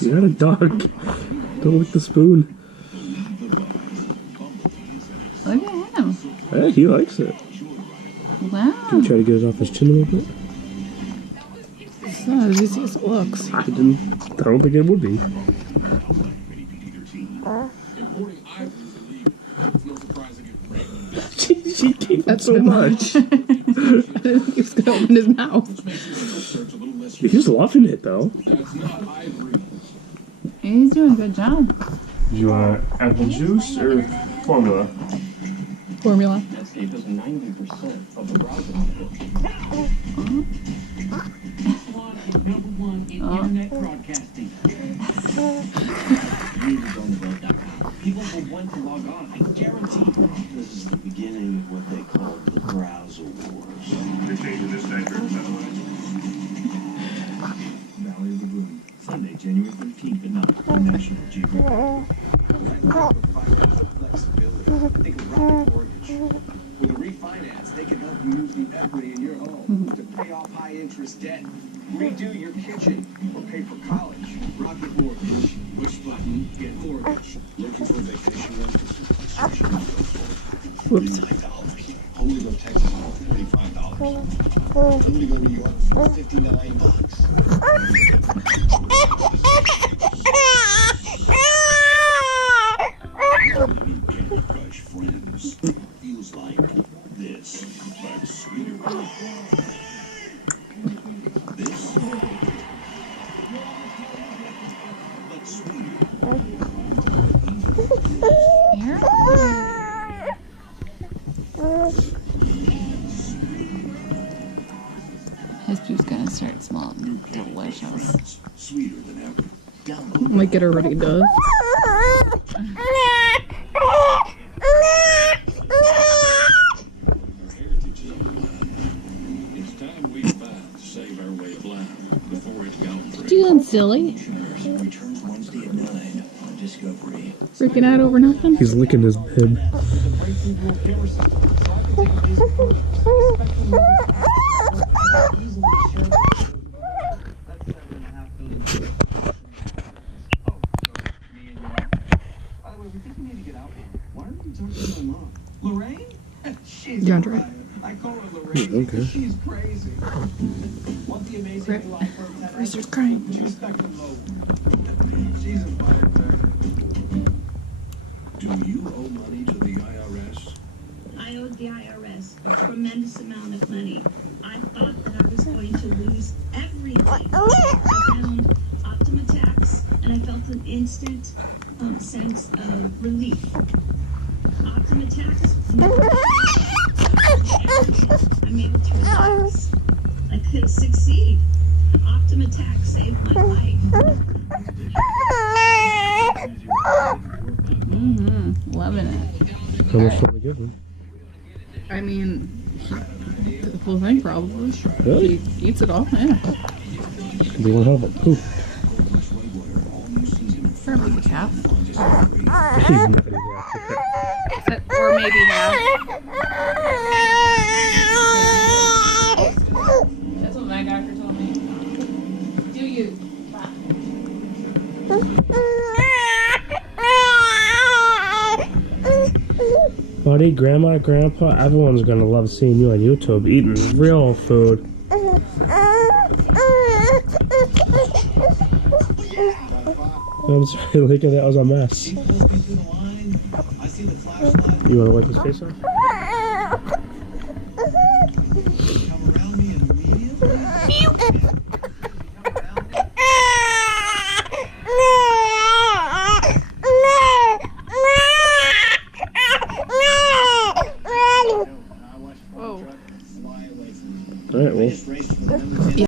You're not a dog. Don't lick the spoon. Look at him. Hey, he likes it. Wow. Can you try to get it off his chin a little bit? It's not as easy as it looks. I don't think it would be. She gave him so much. I didn't think he was going to open his mouth. He's loving it, though. He's doing a good job. Do you want apple juice or formula? Formula. Netscape is 90% of the browser. Number one in internet broadcasting. People will want to log on, I guarantee. This is the beginning of what they call the browser wars. They're changing this diaper, by the way. Valley of the Boom. Sunday, January 13th at 9 on National Geographic. Flexibility. Think of Rocket Mortgage. With a refinance, they can help you use the equity in your home to pay off high-interest debt, redo your kitchen, or pay for college. Rocket Mortgage. Push button, get mortgage. Looking for vacation rentals? Whoops. $49. Only go to Texas for $45. Only go to New York for $59. Crush friends. Feels like this, but sweeter. This, but sweeter. Here? His poop's gonna start smelling delicious. Sweeter than ever. Like it already does. It's time we found to save our way of life before it's gone free. Doing silly. Returns Wednesday at 9 on Discovery. Freaking out over nothing. He's licking his bib. Lorraine? She's DeAndre. I call her Lorraine. Okay. She's crazy. Want the amazing Rip. life of that Razor's crying. respect and low. She's a firecracker. Do you owe money to the IRS? I owed the IRS a tremendous amount of money. I thought that I was going to lose everything. I found Optima Tax, and I felt an instant sense of relief. Optima Tax, I'm able to relax. I could succeed. Optima Tax saved my life. Loving it. How much do you want to give him? I mean, the full thing probably. Really? He eats it all, yeah. Do you want to have a poop? Probably the calf. He's Or maybe half. That's what my doctor told me. Do you? Buddy, grandma, grandpa, everyone's gonna love seeing you on YouTube eating real food. I'm sorry, look at that, was a mess. You wanna wipe his face off?